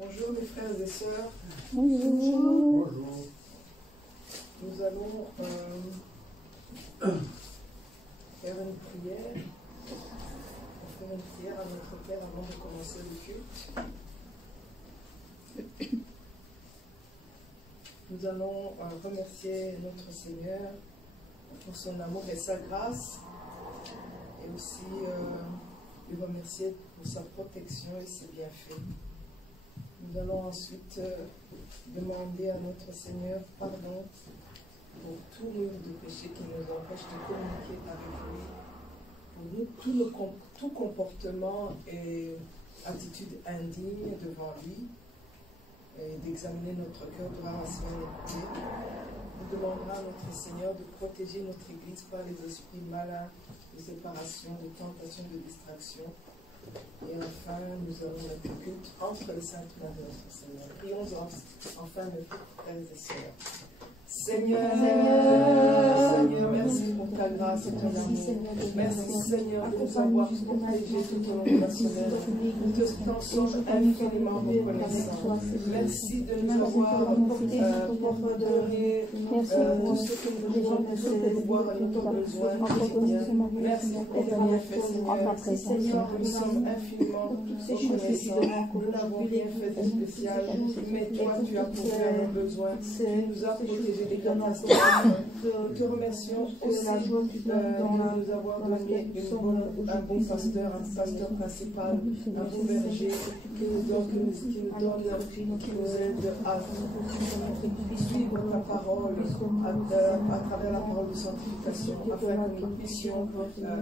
Bonjour mes frères et sœurs. Bonjour. Bonjour. Nous allons faire une prière. Faire une prière à notre Père avant de commencer le culte. Nous allons remercier notre Seigneur pour son amour et sa grâce, et aussi lui remercier pour sa protection et ses bienfaits. Nous allons ensuite demander à notre Seigneur pardon pour tout mur de péché qui nous empêche de communiquer avec lui, pour tout comportement et attitude indigne devant lui, et d'examiner notre cœur durant la semaine écoulée. Nous demanderons à notre Seigneur de protéger notre Église par les esprits malins de séparation, de tentation, de distraction. Et enfin, nous allons notre culte entre les saintes mains de notre Seigneur. Prions enfin notre frères et sœurs. Seigneur, merci pour ta grâce et ton amour. Merci Seigneur de nous avoir protégés tout au long de la semaine. Nous te sommes infiniment reconnaissants. Merci de nous avoir pardonné tout ce que nous devons pouvoir à nos besoins. Merci pour ton bienfait Seigneur. Nous sommes infiniment reconnaissants. Nous n'avons rien fait de spécial, mais toi tu as pourvu à nos besoins. Tu nous as protégés des catastrophes. Nous te remercions aussi de nous avoir donné un bon pasteur, un pasteur principal, un bon berger qui nous aide à suivre ta parole à travers la parole de sanctification, afin que nous puissions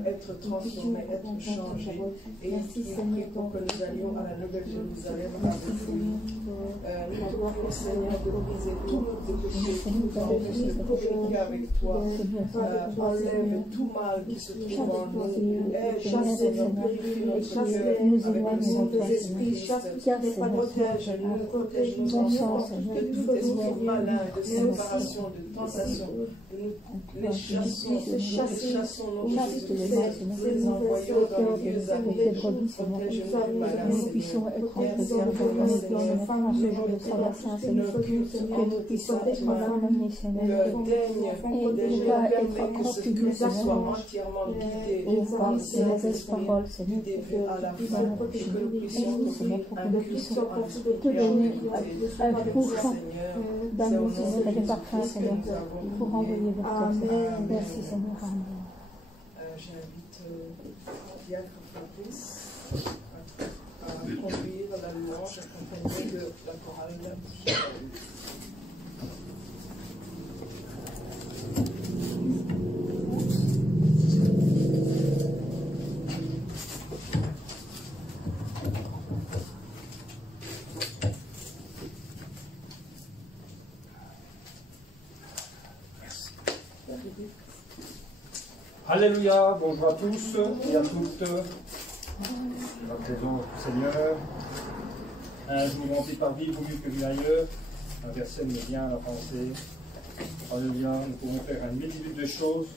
être transformés, être changés. Et ici, prie pour que nous allions à la Nouvelle Jérusalem avec lui. Nous te prions, Seigneur, de briser tous nos péchés, qui nous empêchent de communiquer avec toi. Enlève tout mal qui se trouve en nous. Aide, Seigneur, purifie notre cœur avec le sang de Jésus-Christ. Protège nos enfants de tout esprit malin, de séparation, de tentation. Les chassons, nos Jésus-Christ, les envoyons dans les lieux arides. Protège-nous du malin, puissions être préservés dans le plan de fin à ce jour de traversée, que nous puissions être amenés, Seigneur, et ne pas être encore plus soit entièrement guidé par ces mauvaises paroles, Seigneur, à la fin, que nous puissions te donner un beau chant d'amour, Seigneur, et de parfum, Seigneur, pour envoyer vers toi. Merci, Seigneur. Amen. J'invite Diacre Fabrice à conduire la louange accompagnée de la chorale. Alléluia, bonjour à tous et à toutes. La présence du Seigneur. Un jour rempli par vie, vaut mieux que mille ailleurs. Un verset me vient à la pensée. Alléluia, nous pouvons faire une multitude de choses.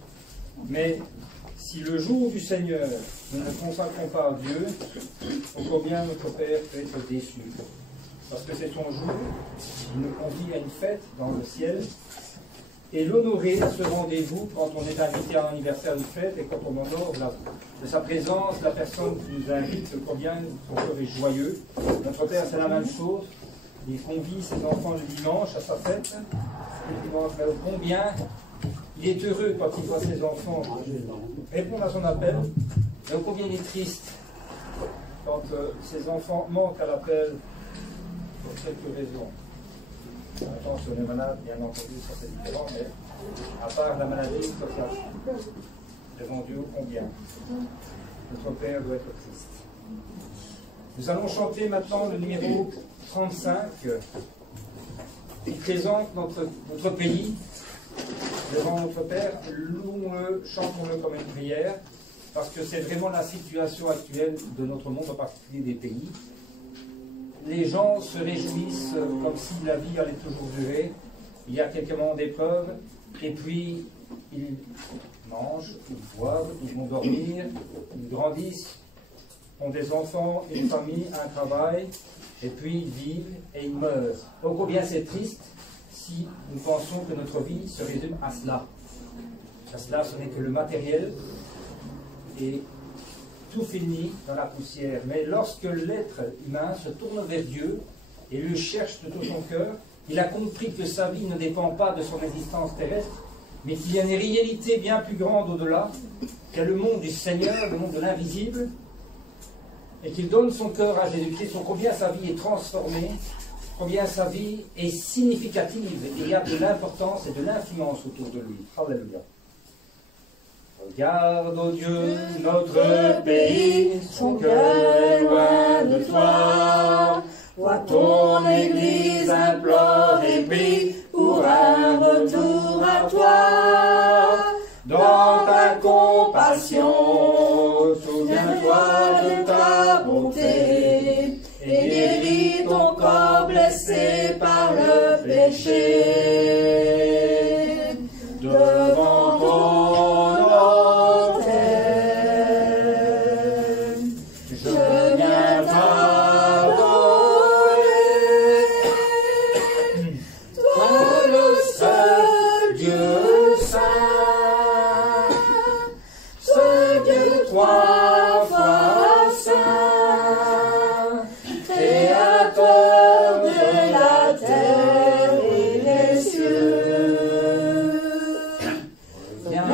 Mais si le jour du Seigneur, nous ne consacrons pas à Dieu, combien notre Père peut être déçu. Parce que c'est son jour, il nous convie à une fête dans le ciel. Et l'honorer à ce rendez-vous quand on est invité à l'anniversaire de fête et quand on honore de sa présence la personne qui nous invite, combien son cœur est joyeux. Notre Père, c'est la même chose. Il convie ses enfants le dimanche à sa fête. Le dimanche, mais combien il est heureux quand il voit ses enfants répondre à son appel. Mais combien il est triste quand ses enfants manquent à l'appel pour quelques raisons. Attends, si on est malade, bien entendu, ça c'est différent, mais à part la maladie, ça devant Dieu, combien notre Père doit être triste. Nous allons chanter maintenant le numéro 35 qui présente notre pays devant notre Père. Louons-le, chantons-le comme une prière, parce que c'est vraiment la situation actuelle de notre monde, en particulier des pays. Les gens se réjouissent comme si la vie allait toujours durer. Il y a quelques moments d'épreuve, et puis ils mangent, ils boivent, ils vont dormir, ils grandissent. ont des enfants, une famille, un travail, et puis ils vivent et ils meurent. Oh, combien c'est triste si nous pensons que notre vie se résume à cela. À cela, ce n'est que le matériel et tout finit dans la poussière. Mais lorsque l'être humain se tourne vers Dieu et le cherche de tout son cœur, il a compris que sa vie ne dépend pas de son existence terrestre, mais qu'il y a une réalité bien plus grande au-delà, qu'est le monde du Seigneur, le monde de l'invisible, et qu'il donne son cœur à Jésus-Christ, combien sa vie est transformée, combien sa vie est significative, et il y a de l'importance et de l'influence autour de lui. Alléluia. Regarde, ô Dieu, notre pays, son cœur est loin de toi. Vois ton Église implore et prie pour un retour à toi. Dans ta compassion, souviens-toi de ta bonté et guéris ton corps blessé par le péché. Devant ton autel, je viens t'adorer. Toi le seul Dieu saint, ce Dieu trois fois saint, créateur de la terre et des cieux. Viens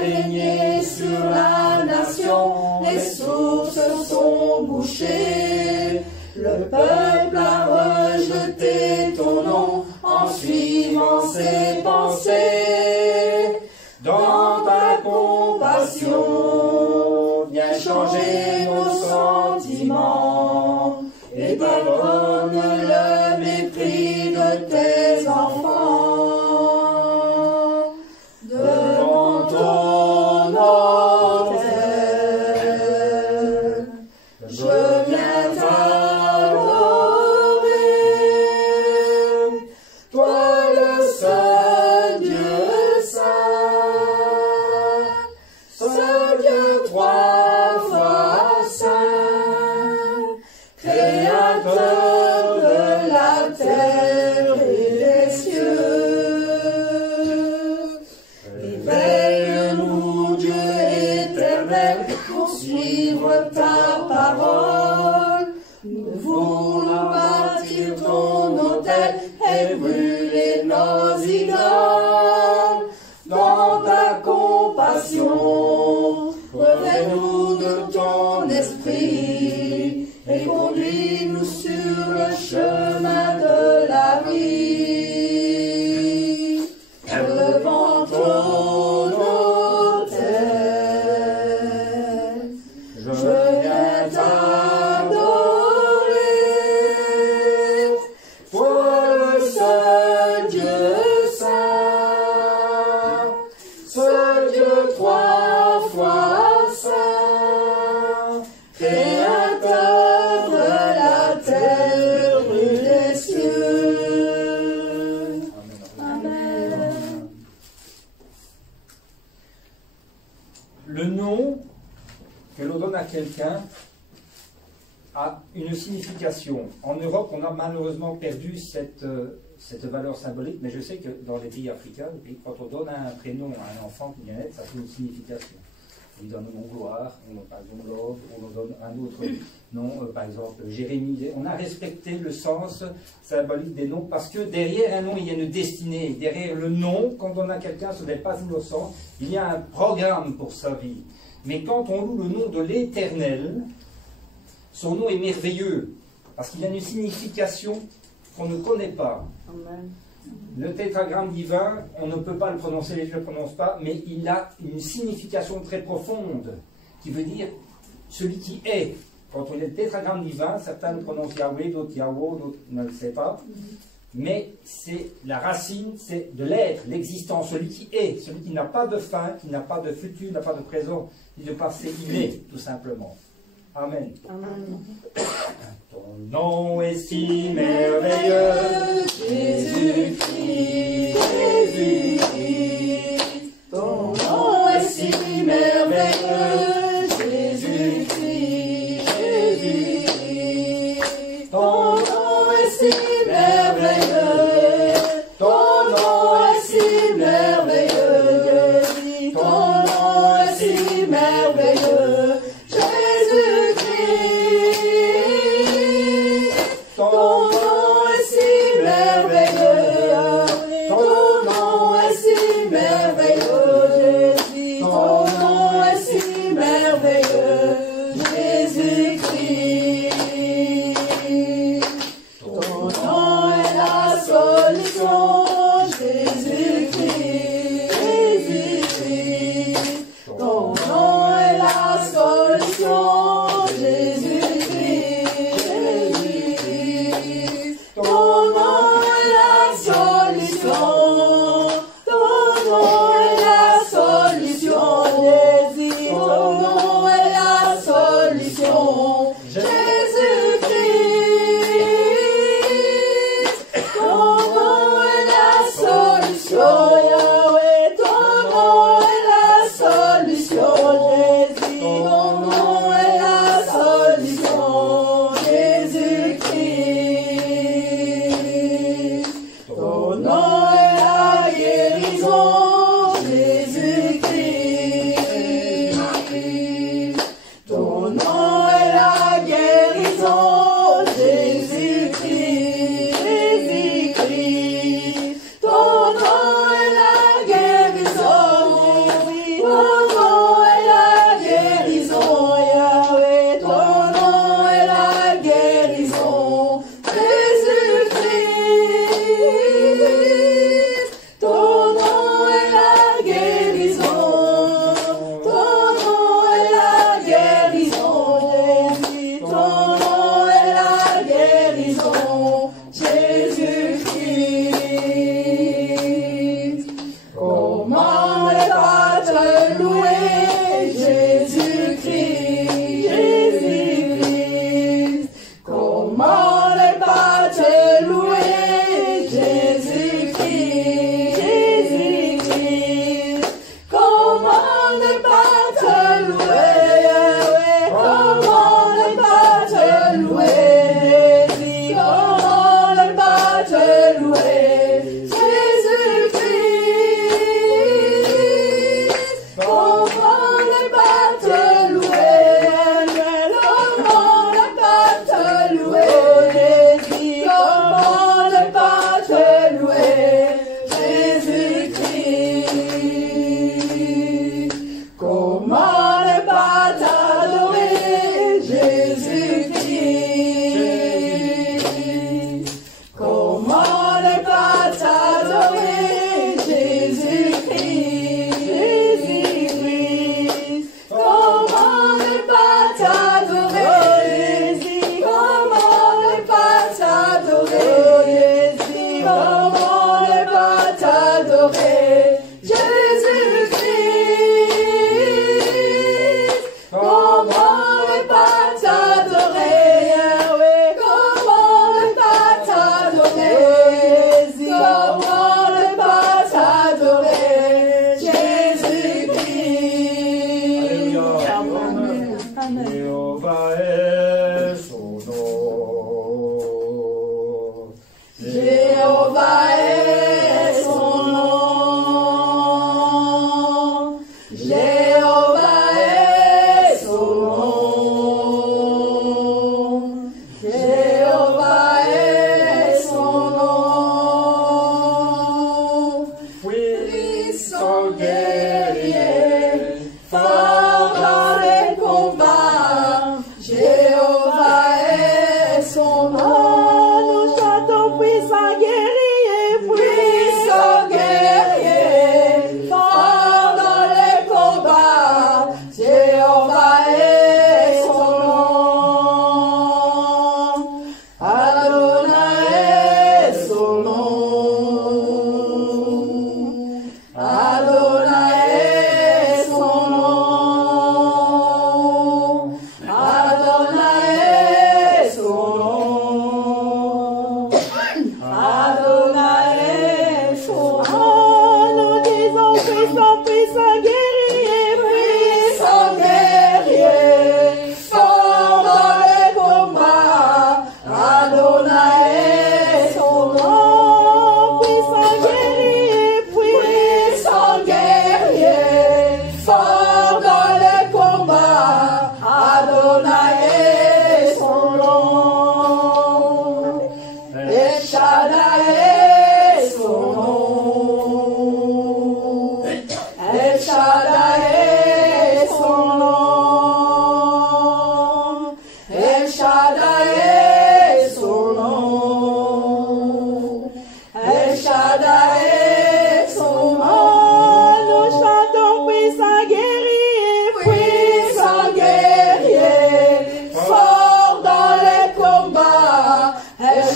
régner sur la nation, les sources sont bouchées. Le peuple a rejeté ton nom en suivant ses pensées. Dans ta compassion, viens changer nos sentiments et pardonne le mépris de tes enfants. Devant ton autel, je viens t'adorer. Toi le seul Dieu saint, ce Dieu trois fois saint, créateur de la terre et des cieux. Éveille-nous, Dieu éternel, pour suivre ta parole. Nous voulons bâtir ton autel et brûler nos idoles. Dans ta compassion, revêt-nous de ton esprit et conduis-nous sur le chemin de la vie. Devant ton autel, je viens t'adorer. Toi le seul Dieu saint, ce Dieu trois fois saint, créateur de la terre et des cieux. Amen. Le nom que l'on donne à quelqu'un a une signification. En Europe, on a malheureusement perdu cette valeur symbolique, mais je sais que dans les pays africains, quand on donne un prénom à un enfant qui vient naître, ça fait une signification. On lui donne le nom Gloire, on donne par exemple Love, on lui donne un autre nom, par exemple Jérémie. On a respecté le sens symbolique des noms parce que derrière un nom, il y a une destinée. Derrière le nom, quand on donne à quelqu'un, ce n'est pas innocent, il y a un programme pour sa vie. Mais quand on loue le nom de l'Éternel, son nom est merveilleux, parce qu'il a une signification qu'on ne connaît pas. Amen. Le tétragramme divin, on ne peut pas le prononcer, les gens ne le prononcent pas, mais il a une signification très profonde, qui veut dire celui qui est. Quand on est le tétragramme divin, certains le prononcent Yahweh, d'autres Yahweh, d'autres ne le savent pas. Mais c'est la racine, c'est de l'être, l'existence, celui qui est, celui qui n'a pas de fin, qui n'a pas de futur, n'a pas de présent, ni de passé, il est, tout simplement. Amen. Amen. Ton nom est si merveilleux, Jésus-Christ, Jésus-Christ. Ton nom est si merveilleux, Jésus-Christ, si merveilleux, ton nom est si merveilleux, ton nom est si merveilleux, Jésus-Christ. Ton nom est si merveilleux, ton nom est si merveilleux, Jésus. Ton nom est si merveilleux, Jésus-Christ. Ton nom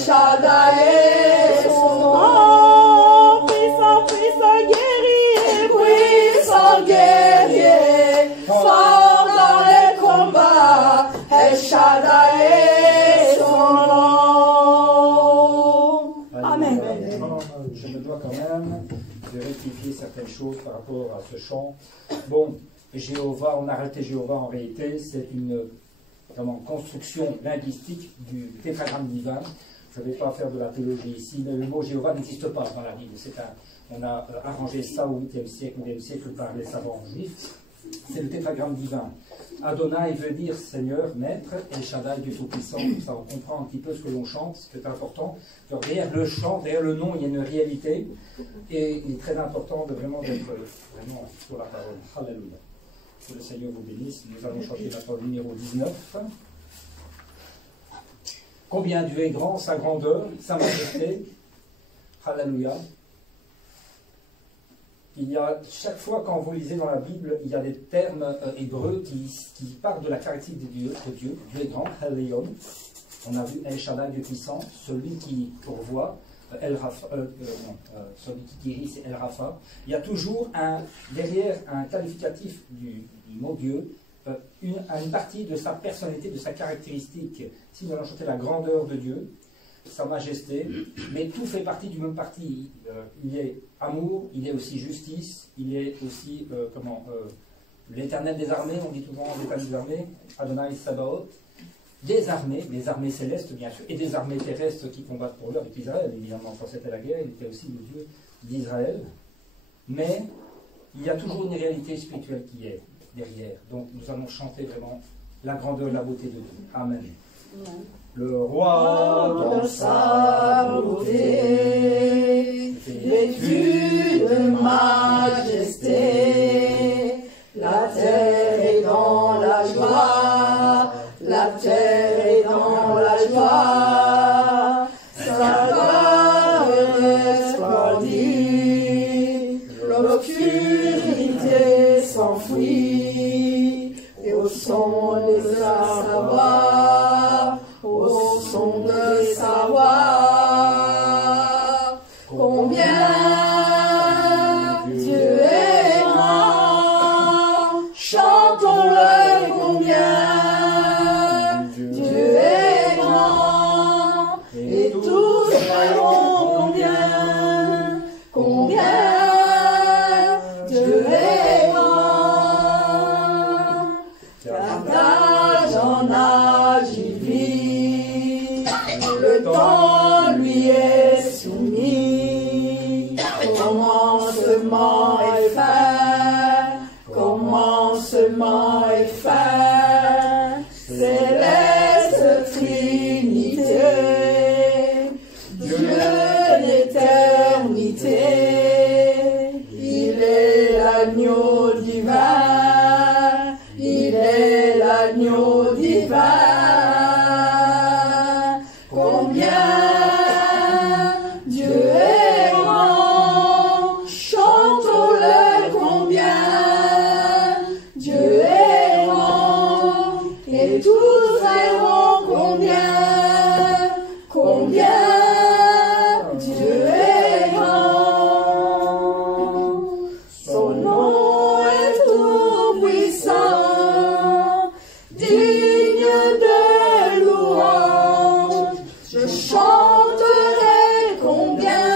Shaddai est son nom. Puissant, puissant guerrier, puissant guerrier, fort dans les combats, El Shaddai est son nom. Amen. Je me dois quand même de rectifier certaines choses par rapport à ce chant. Bon, Jéhovah, on a arrêté Jéhovah en réalité, c'est une construction linguistique du tétragramme divin. Je ne vais pas faire de la théologie ici, mais le mot Jéhovah n'existe pas dans la Bible. On a arrangé ça au 8e siècle, 9e siècle par les savants juifs. C'est le tétragramme divin. Adonai veut dire Seigneur, Maître, et Shaddai, Dieu Tout-Puissant. Ça, on comprend un petit peu ce que l'on chante, ce qui est important. Alors, derrière le chant, derrière le nom, il y a une réalité. Et il est très important de vraiment d'être vraiment sur la parole. Alléluia. Que le Seigneur vous bénisse. Nous allons chanter maintenant le numéro 19. Combien Dieu est grand, sa grandeur, sa majesté. Alléluia. Il y a, chaque fois quand vous lisez dans la Bible, il y a des termes hébreux qui parlent de la caractéristique de Dieu. Dieu est grand, Elion. On a vu El Shaddai, Dieu puissant, celui qui pourvoit, celui qui guérit, c'est El Rafa. Il y a toujours derrière un qualificatif du mot Dieu, une partie de sa personnalité, de sa caractéristique. Si nous allons chanter la grandeur de Dieu, sa majesté, mais tout fait partie du même parti. Il est amour, il est aussi justice, il est aussi l'éternel des armées, on dit souvent l'éternel des armées, Adonai Sabaoth, des armées célestes bien sûr, et des armées terrestres qui combattent pour l'heure avec Israël, évidemment, quand c'était la guerre, il était aussi le Dieu d'Israël, mais il y a toujours une réalité spirituelle qui est derrière, donc nous allons chanter vraiment la grandeur, la beauté de Dieu. Amen. Le roi dans sa beauté, vêtu de majesté, la terre est dans la joie, la terre est dans la joie, sa gloire resplendit, l'obscurité s'enfuit, et au son de sa voix, au son de sa voix, combien Dieu est grand, chantons-le combien Dieu est grand, et tous verront combien Dieu est grand, car d'âge en âge il vit, le temps lui est soumis, commencement et fin, commencement et fin, céleste Trinité, Dieu l'éternité, il est l'agneau divin, il est l'agneau divin. Combien Dieu est grand, chantons-le combien Dieu est grand, et tous verront combien Dieu est grand. Son nom est tout puissant, digne de louange. Je chanterai combien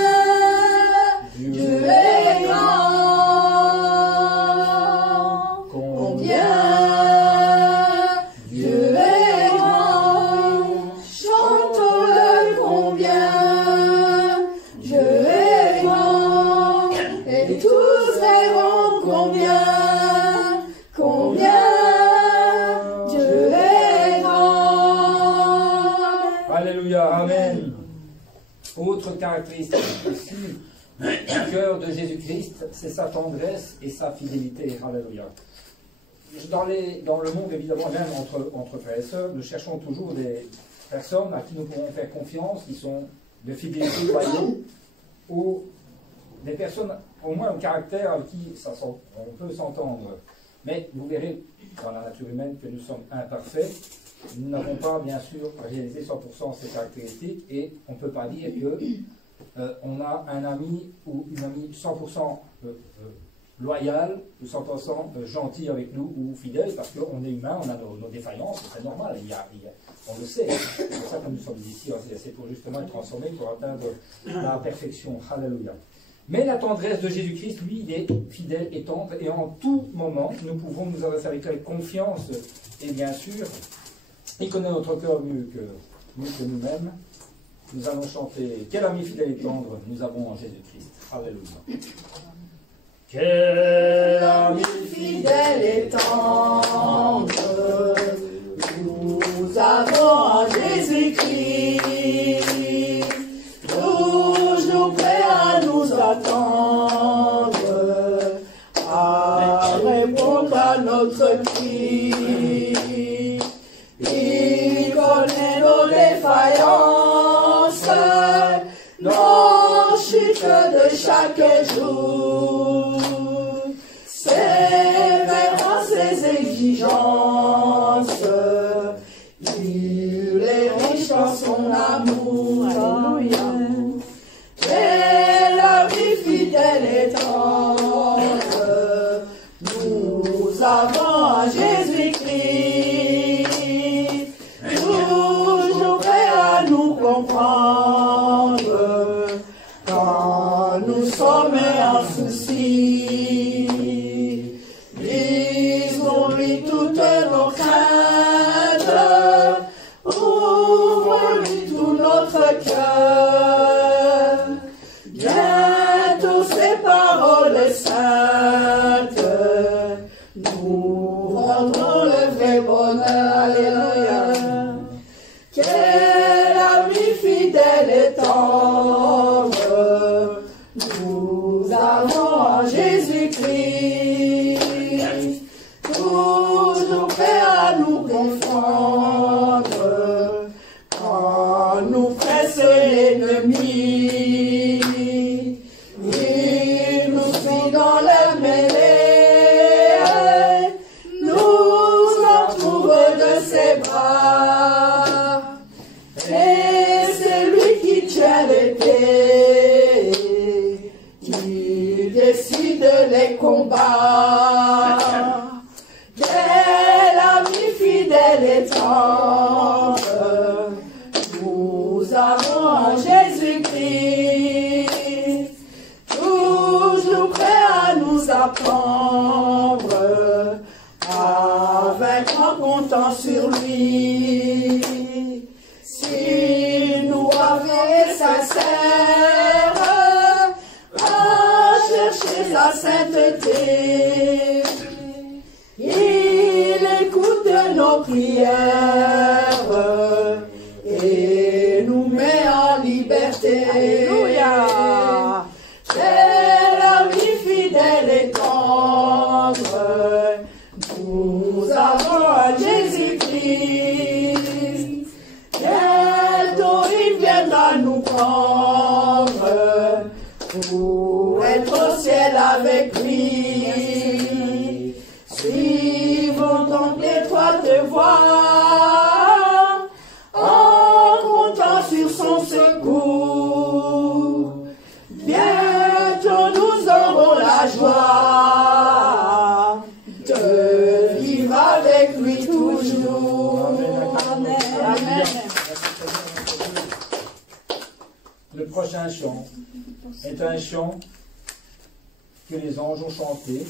Dieu est grand, combien Dieu est grand. Chantons-le combien Dieu est grand, et tous verront combien Dieu est grand. Alléluia, amen. Autre caractéristique aussi du cœur de Jésus-Christ, c'est sa tendresse et sa fidélité. Alléluia. Dans le monde, évidemment, même entre frères et sœurs, nous cherchons toujours des personnes à qui nous pouvons faire confiance, qui sont de fidélité loyaux, ou des personnes au moins au caractère avec qui on peut s'entendre. Mais vous verrez dans la nature humaine que nous sommes imparfaits nous n'avons pas, bien sûr, réalisé 100% ces caractéristiques et on ne peut pas dire que on a un ami ou une amie 100% loyal ou 100% gentil avec nous ou fidèle, parce qu'on est humain, on a nos défaillances, c'est normal, on le sait. C'est pour ça que nous sommes ici, c'est pour justement être transformés, pour atteindre la perfection. Alléluia. Mais la tendresse de Jésus-Christ, lui, il est fidèle et tendre, et en tout moment, nous pouvons nous adresser avec confiance, et bien sûr, il connaît notre cœur mieux que nous-mêmes. Nous allons chanter « Quel ami fidèle et tendre nous avons en Jésus-Christ ». Alléluia. Quel ami fidèle et tendre nous avons en Jésus-Christ, toujours prêt à nous attendre, à répondre à notre cri. Il connaît nos défaillances, nos chutes de chaque jour, sévèrement ses exigences. Il est riche dans son amour. Alléluia. Et la vie fidèle et tendre nous avons en Jésus-Christ, toujours prêt à nous comprendre quand nous sommes en souci. Disons-lui toutes nos craintes, ouvre-lui tout notre cœur. Bientôt ces paroles saintes nous rendront le vrai bonheur. Alléluia. Quel ami fidèle et tendre nous avons en Jésus-Christ, toujours prêt à nous confondre quand nous presse l'ennemi. Il nous suit dans la mêlée, nous entoure de ses bras, et c'est lui qui tient l'épée, qui décide les combats. Quel ami fidèle et tendre nous avons en Jésus-Christ, toujours prêt à nous apprendre à vaincre en comptant sur lui. Si nous avions sincère à chercher sa sainteté, il écoute nos prières et nous met en liberté. Alléluia. Quel ami fidèle et tendre nous avons en Jésus-Christ. Bientôt il viendra nous prendre pour être au ciel avec lui. Suivons donc l'étroite voie en comptant sur son secours. Bientôt nous aurons la joie de vivre avec lui toujours. Amen. Le prochain chant est un chant que les anges ont chanté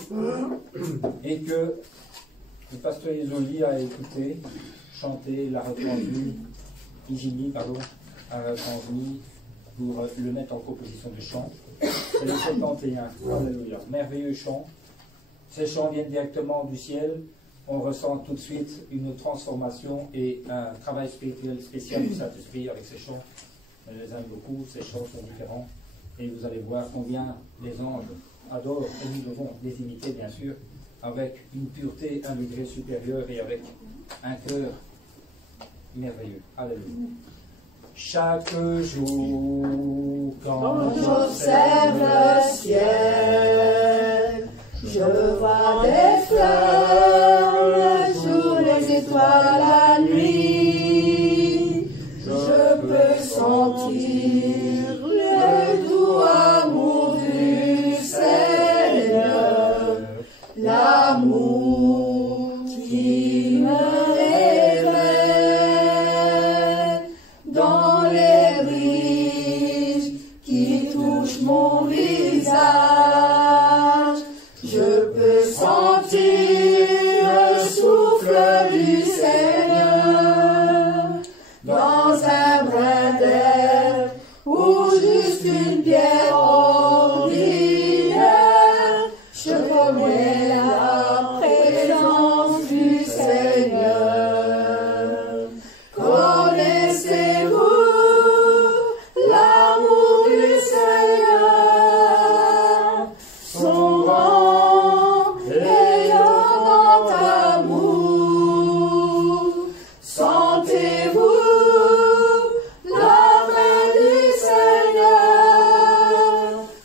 et que le pasteur Isoli a écouté, chanté, l'a retransmis, a retransmis pour le mettre en composition de chant. C'est le 71. Alléluia. Merveilleux chant. Ces chants viennent directement du ciel. On ressent tout de suite une transformation et un travail spirituel spécial du Saint-Esprit avec ces chants. Je les aime beaucoup, ces chants sont différents. Et vous allez voir combien les anges adorent, et nous devons les imiter bien sûr, avec une pureté, un degré supérieur et avec un cœur merveilleux. Alléluia. Chaque jour, quand j'observe le ciel, je vois des fleurs, le jour, les étoiles, la nuit. peux sentir le doux amour du Seigneur, l'amour qui me révèle dans les rides qui touchent mon visage. Je peux sentir le souffle du Seigneur dans un brin d'herbe ou juste une pierre ordinaire. Je connais la présence du Seigneur. Connaissez-vous l'amour du Seigneur, son grand rayonnant amour? Sentez-vous la main du Seigneur,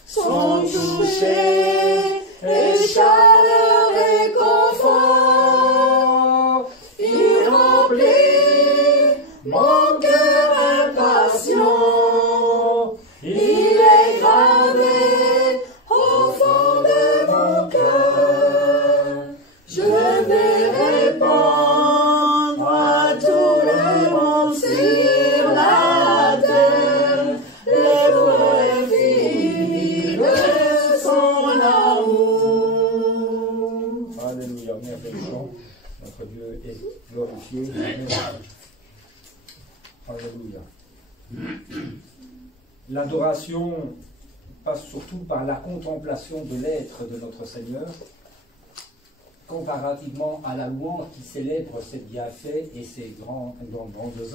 son toucher et chaleur et confort? Il remplit mon cœur impatient, il est gravé au fond de mon cœur. Je vais répandre à tout le monde sur la terre les voix infinies de son amour. Alléluia, merveilleux chant. Notre Dieu est glorifié. Alléluia. L'adoration passe surtout par la contemplation de l'être de notre Seigneur, comparativement à la louange qui célèbre ses bienfaits et ses grandes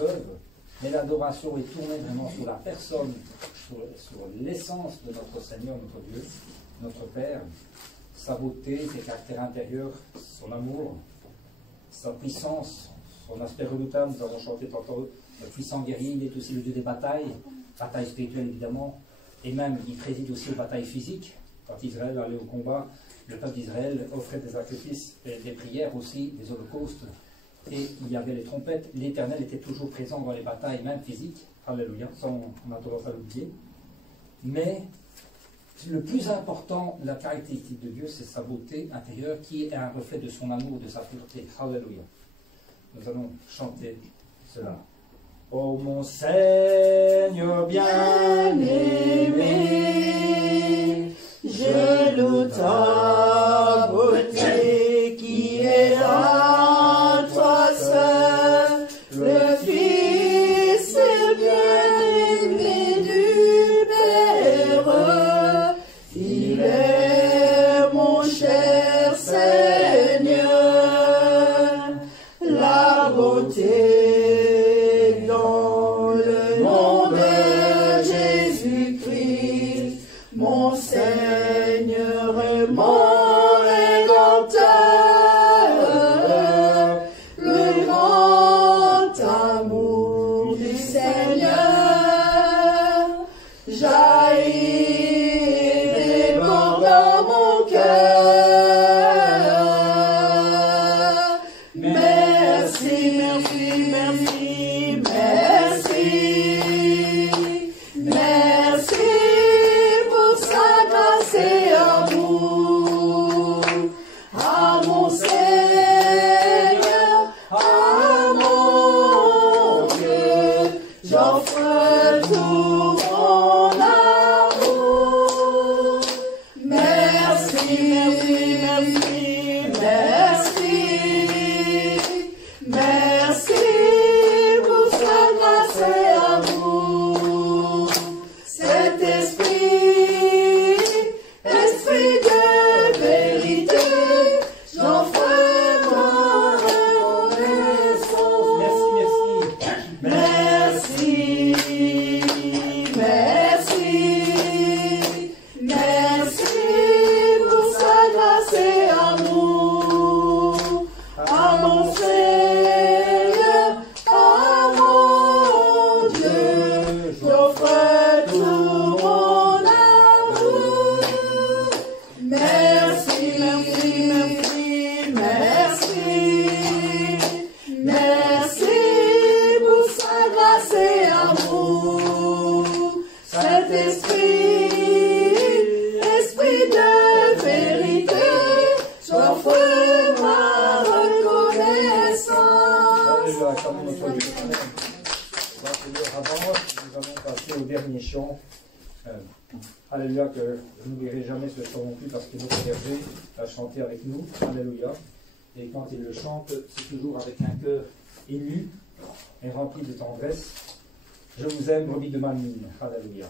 œuvres. Mais l'adoration est tournée vraiment sur la personne, sur l'essence de notre Seigneur, notre Dieu, notre Père, sa beauté, ses caractères intérieurs, son amour, sa puissance, son aspect redoutable. Nous avons chanté tantôt le puissant guerrier, il est aussi le Dieu des batailles spirituelles évidemment, et même il préside aussi aux batailles physiques. Quand Israël allait au combat, le peuple d'Israël offrait des sacrifices, des prières aussi, des holocaustes, et il y avait les trompettes. L'Éternel était toujours présent dans les batailles, même physiques. Alléluia, ça on a tendance à l'oublier. Mais le plus important, la caractéristique de Dieu, c'est sa beauté intérieure qui est un reflet de son amour, de sa pureté. Alléluia. Nous allons chanter cela. Ô mon Seigneur bien-aimé, je loue ta beauté qui est à toi seul, le Fils bien-aimé du Père. Il est mon cher Seigneur, la beauté dans le nom de Jésus-Christ, mon Seigneur et mon Rédempteur. Le grand amour du Seigneur jaillit et déborde dans mon cœur. Merci, merci, merci, merci. Merci pour sa grâce et amour. À mon Seigneur, à mon Dieu, j'offre tout mon amour. Merci, merci, merci, merci. Merci pour sa grâce et amour. Cet esprit, esprit de vérité, j'offre ma reconnaissance. merci, merci. Merci, nous allons passer au dernier chant. Alléluia, que je n'oublierai jamais ce chant non plus parce que notre berger a chanté avec nous. Alléluia. Et quand il le chante, c'est toujours avec un cœur ému et rempli de tendresse. Je vous aime, brebis de ma mine. Alléluia.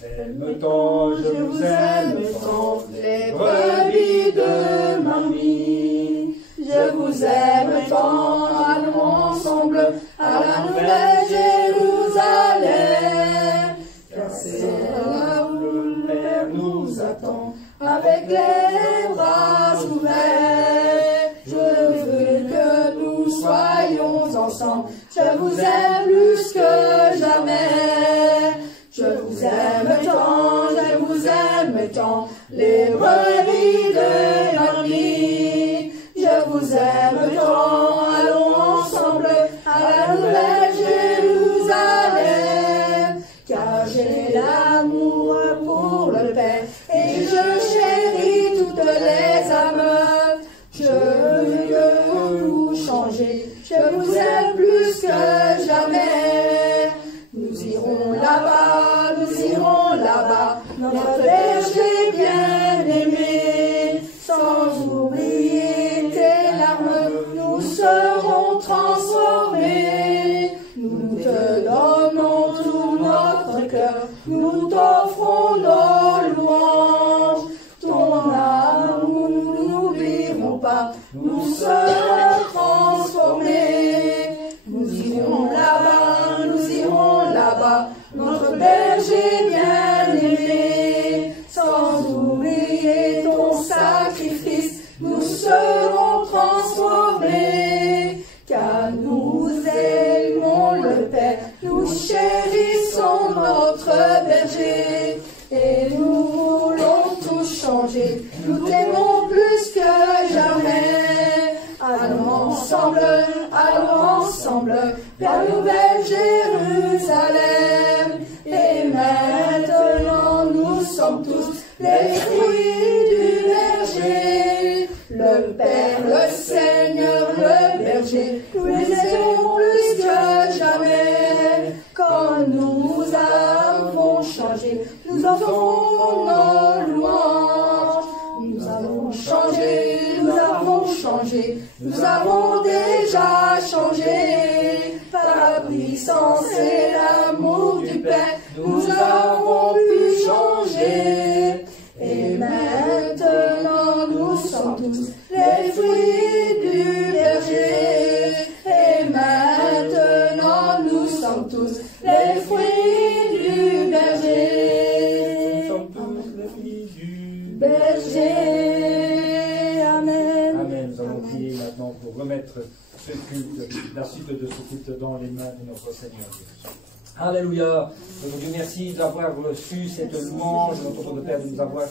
J'aime tant, je vous aime tant, les brebis de mamie. Je vous aime tant, allons ensemble à la nouvelle Jérusalem. Car c'est là où le Père nous attend, avec les bras ouverts. Je veux que nous soyons ensemble, je vous aime plus que jamais. Je vous aime tant, je vous aime tant, les brebis de la nuit. Je vous aime tant, allons ensemble à la nouvelle Jérusalem. Car j'ai l'amour pour le Père et je chéris toutes les âmes. Je veux que vous changez, je vous aime plus que jamais. Nous irons là-bas, notre berger bien-aimé. Sans oublier tes larmes, nous serons transformés. Nous te donnons tout notre cœur, nous t'offrons nos louanges. Ton amour, nous n'oublierons pas, nous serons transformés. Nous irons là-bas, notre berger bien-aimé. Sans oublier ton sacrifice, nous serons transformés. Car nous aimons le Père, nous chérissons notre berger. Et nous voulons tout changer, nous t'aimons plus que jamais. Allons ensemble, vers la nouvelle Jérusalem. Et maintenant nous sommes tous les fruits du berger. Le Père, le Seigneur, le berger, nous les aimons plus que jamais. Quand nous avons changé, nous offrons nos louanges. Nous avons changé, nous avons déjà changé. Par la puissance et l'amour du Père, nous avons pu changer. Et maintenant nous sommes tous les fruits du berger. Et maintenant nous sommes tous les fruits du berger. Nous sommes tous les fruits du berger. Amen. Amen. Nous allons prier maintenant pour remettre ce culte, la suite de ce culte dans les mains de notre Seigneur Jésus. Alléluia. Notre Dieu, merci d'avoir reçu cette louange, notre Père, de nous avoir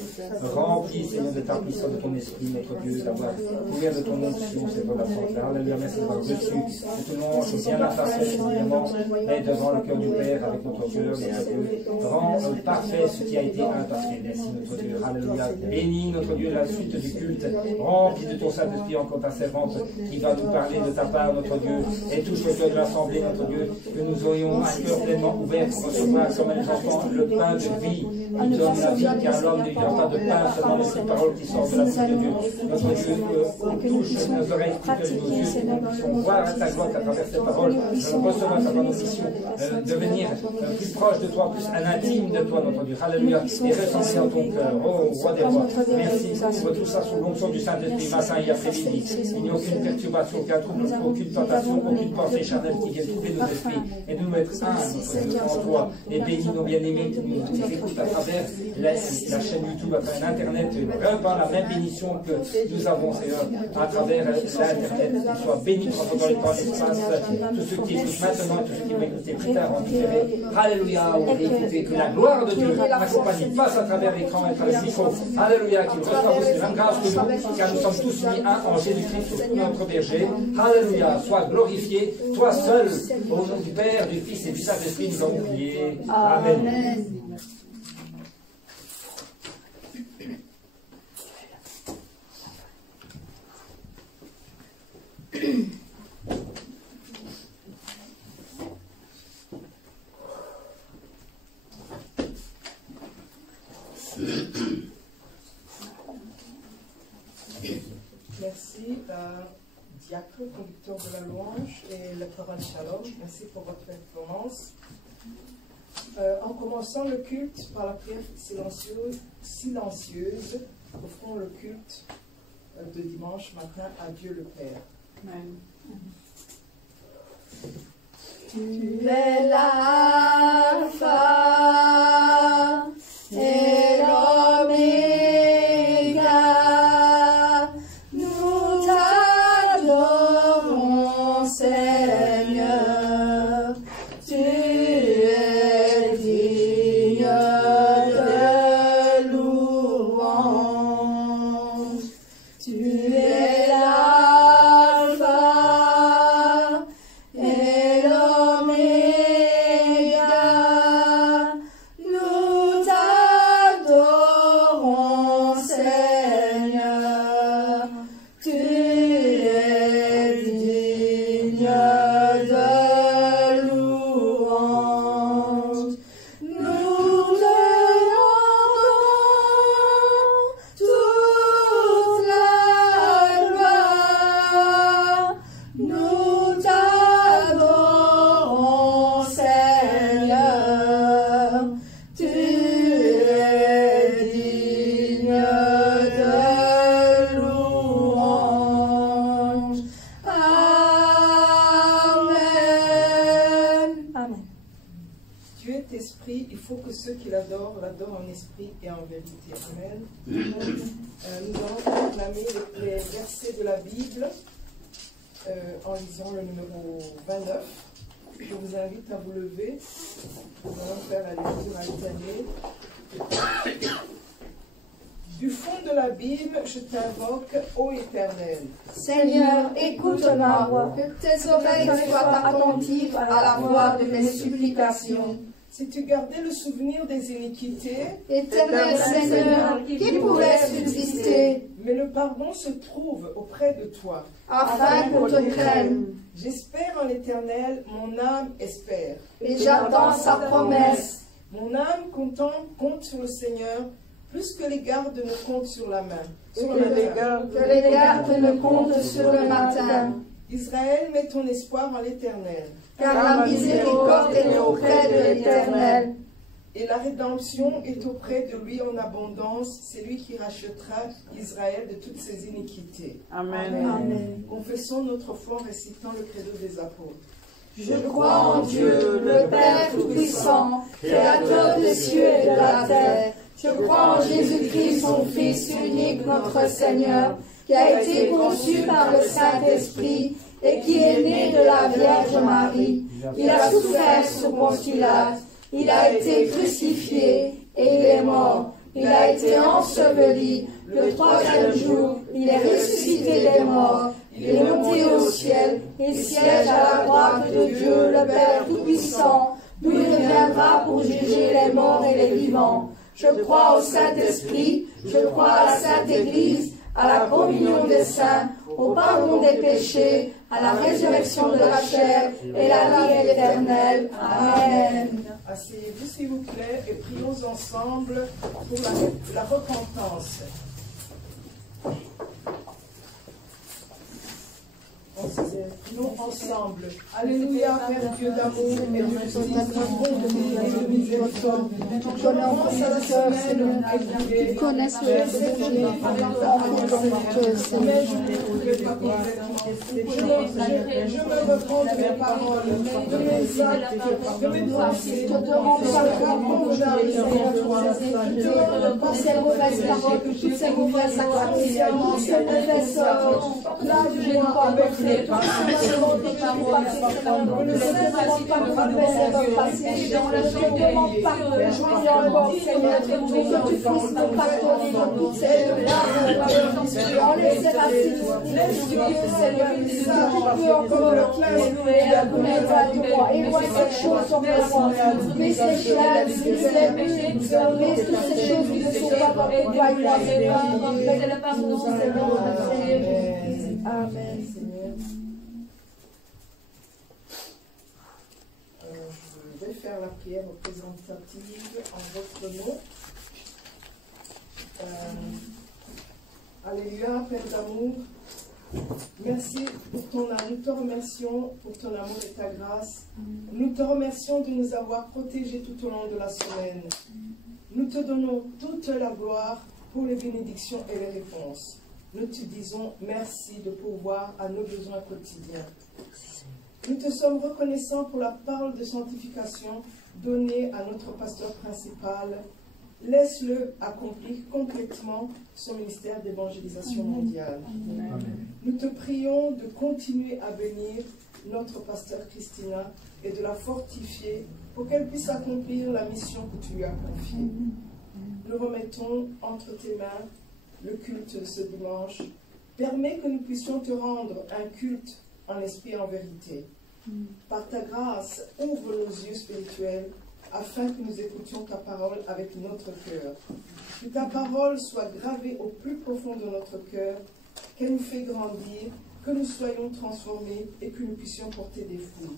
rempli, Seigneur, de ta puissance, de ton esprit, notre Dieu, d'avoir couvert de ton onction cette relation. Alléluia, merci d'avoir reçu cette louange bien la façon, évidemment, mais devant le cœur du Père, avec notre cœur, notre Dieu. Rends parfait ce qui a été imparfait. Merci, notre Dieu. Alléluia. Bénis, notre Dieu, la suite du culte. Remplis de ton Saint-Esprit encore ta servante qui va nous parler de ta part, notre Dieu, et touche le cœur de l'Assemblée, notre Dieu, que nous aurions un cœur pleinement ouvert pour recevoir comme les enfants le pain de vie qui donne la vie, car l'homme ne vivra pas de pain seulement de ces paroles qui sortent de la bouche de Dieu. Notre Dieu, touche nos oreilles, que nos yeux puissions voir ta gloire à travers ces paroles, recevoir ta bénédiction, devenir plus proche de toi, plus un intime de toi, notre Dieu. Alléluia. Et ressentir dans ton cœur, oh roi des rois. Merci pour tout ça sous l'onction du Saint-Esprit, matin et après-midi. Il n'y a aucune perturbation, aucun trouble, aucune tentation, aucune pensée charnelle qui vienne trouver nos esprits et nous mettre en toi. Et bénis nos bien-aimés qui nous écoutent à travers la chaîne YouTube, à travers Internet. Repends la même bénédiction que nous avons, Seigneur, à travers l'Internet. Qu'ils soient bénis dans les temps, l'espace, tous ceux qui écoutent maintenant et tous ceux qui vont écouter plus tard en différé. Alléluia. Écoutez, que la gloire de Dieu accompagne, passe à travers l'écran et à travers le micro. Alléluia. Qu'il reçoive aussi la même grâce que nous, car nous sommes tous unis un en Jésus-Christ, sur notre berger. Alléluia. Sois glorifié, toi seul, au nom du Père, du Fils et du Saint-Esprit, nous avons prié. Amen. Amen. diacre, conducteur de la louange, et le parole Shalom. Merci pour votre performance. En commençant le culte par la prière silencieuse, offrons le culte de dimanche matin à Dieu le Père. Amen. Tu es l'alpha et l'oméga, nous t'adorons, Seigneur, tu es digne de louange, tu es l'alpha et l'oméga, nous t'adorons, Seigneur, tu es digne de louange. Nous te rendons toute la gloire, nous t'adorons, Seigneur, tu es digne de louange. Amen. Amen. Dieu est esprit, il faut que ceux qui l'adorent l'adorent en esprit et en vérité. Amen. Nous allons proclamer les versets de la Bible en lisant le numéro 29. Je vous invite à vous lever. Nous allons faire la lecture alternée. Du fond de l'abîme, je t'invoque, ô Éternel. Seigneur, écoute ma voix, que tes oreilles soient attentives à la voix de mes supplications. Si tu gardais le souvenir des iniquités, Éternel Seigneur, qui pourrait subsister, mais le pardon se trouve auprès de toi. afin qu'on te craigne, J'espère en l'Éternel, mon âme espère. et j'attends sa promesse. Mon âme compte sur le Seigneur, plus que les gardes ne comptent sur la main. Sur Que le les matin. gardes ne comptent sur le matin, Israël, mets ton espoir en l'Éternel. car la miséricorde est auprès de l'Éternel, Et la rédemption est auprès de lui en abondance. C'est lui qui rachètera Israël de toutes ses iniquités. Amen. Amen. Confessons notre foi en récitant le credo des apôtres. Je crois en Dieu, le Père Tout-Puissant, Créateur des cieux et de la terre. Je crois en Jésus-Christ, son Fils unique, notre Seigneur, qui a été conçu par le Saint-Esprit et qui est né de la Vierge Marie. Il a souffert sous Ponce Pilate, il a été crucifié et il est mort. Il a été enseveli. Le troisième jour, il est ressuscité des morts. Il est monté au ciel. Il siège à la droite de Dieu, le Père Tout-Puissant, d'où il reviendra pour juger les morts et les vivants. Je crois au Saint-Esprit, je crois à la Sainte Église, à la communion des saints, au pardon des péchés, à la résurrection de la chair et la vie éternelle. Amen. Asseyez-vous s'il vous plaît et prions ensemble pour la repentance. Prions ensemble. Alléluia, Père Dieu d'amour et de justice, de bonté et de miséricorde. Je commence à la semaine Tu connais ce que j'ai mais je ne trouverai pas complètement. Je me reprends de mes paroles, de mes actes, de mes pensées. Je te rends pardonnable, Seigneur. Je te rends toutes ces mauvaises paroles, toutes ces mauvaises actions, toutes ces mauvaises lave-moi avec les paroles. Je ne demande pas de confesser mon passé. Je ne demande pas de jouer encore, Seigneur, mais que tu puisses me pardonner dans toutes ces enlève ces racines, laisse-moi, Seigneur, je peux encore le clamer et la connaître à toi. Et vois ces choses sur mes moi. Mais ces chaînes, ces péchés, mais toutes ces choses qui ne sont pas dans les doigts, c'est le pardon, Seigneur. Amen. Je vais faire la prière représentative en votre nom. Alléluia, Père d'amour, Merci pour ton amour. Nous te remercions pour ton amour et ta grâce. Nous te remercions de nous avoir protégés tout au long de la semaine. Nous te donnons toute la gloire pour les bénédictions et les réponses. Nous te disons merci de pourvoir à nos besoins quotidiens. Nous te sommes reconnaissants pour la parole de sanctification donnée à notre pasteur principal. Laisse-le accomplir complètement son ministère d'évangélisation mondiale. Amen. Nous te prions de continuer à bénir notre pasteur Christina et de la fortifier pour qu'elle puisse accomplir la mission que tu lui as confiée. Nous remettons entre tes mains le culte de ce dimanche. Permets que nous puissions te rendre un culte en esprit et en vérité. Par ta grâce, ouvre nos yeux spirituels afin que nous écoutions ta parole avec notre cœur. Que ta parole soit gravée au plus profond de notre cœur, qu'elle nous fait grandir, que nous soyons transformés et que nous puissions porter des fruits.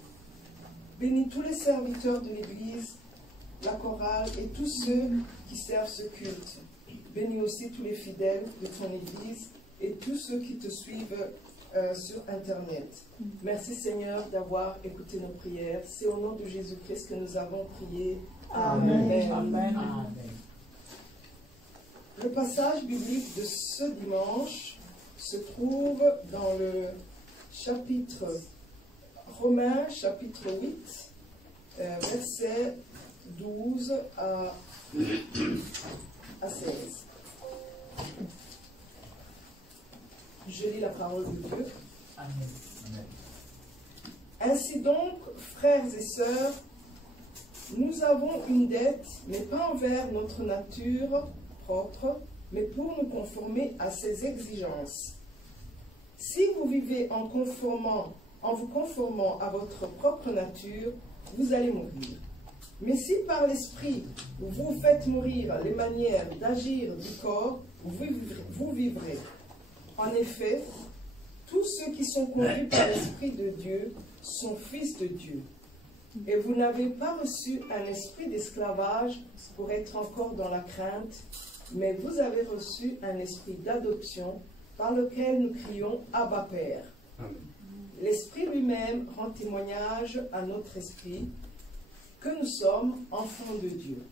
Bénis tous les serviteurs de l'Église, la chorale et tous ceux qui servent ce culte. Bénis aussi tous les fidèles de ton Église et tous ceux qui te suivent sur Internet. Merci Seigneur d'avoir écouté nos prières. C'est au nom de Jésus-Christ que nous avons prié. Amen. Amen. Le passage biblique de ce dimanche se trouve dans le chapitre Romains, chapitre 8, versets 12 à 16. Je lis la parole de Dieu. Amen. Ainsi donc, frères et sœurs, nous avons une dette, mais pas envers notre nature propre, mais pour nous conformer à ses exigences. Si vous vivez en vous conformant à votre propre nature, vous allez mourir. Mais si par l'esprit vous faites mourir les manières d'agir du corps, vous vivrez. En effet, tous ceux qui sont conduits par l'Esprit de Dieu sont fils de Dieu. Et vous n'avez pas reçu un esprit d'esclavage pour être encore dans la crainte, mais vous avez reçu un esprit d'adoption par lequel nous crions « Abba Père ». L'Esprit lui-même rend témoignage à notre esprit que nous sommes enfants de Dieu.